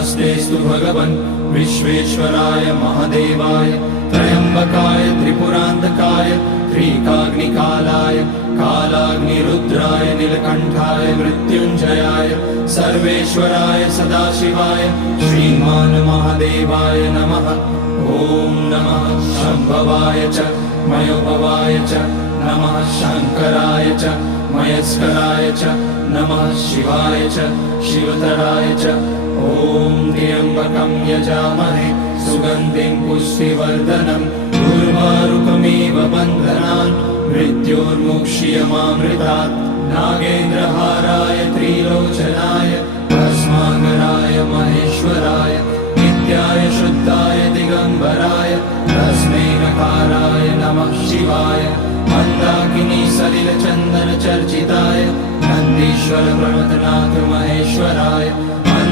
नमस्तेस्तु भगवन् विश्वेश्वराय महादेवाय त्र्यम्बकाय त्रिपुरान्तकाय त्रिकाग्निकालाय कालाग्निरुद्राय नीलकण्ठाय मृत्युञ्जयाय सर्वेश्वराय सदाशिवाय श्रीमान् महादेवाय नमः। ॐ नमः शम्भवाय च मयोभवाय च नमः शङ्कराय च मयस्कराय च नमः शिवाय च शिवतराय च। ॐ त्र्यम्बकं यजामहे सुगन्धिं पुष्टिवर्धनम् उर्वारुकमिव बन्धनान् मृत्योर्मुक्ष्यमामृतात्। नागेन्द्रहाराय त्रिलोचनाय भस्माकराय महेश्वराय नित्याय शुद्धाय दिगम्बराय तस्मै नकाराय नमः शिवाय। मन्दाकिनी सलिलचन्दन चर्चिताय नन्दीश्वर प्रमथनाथ महेश्वराय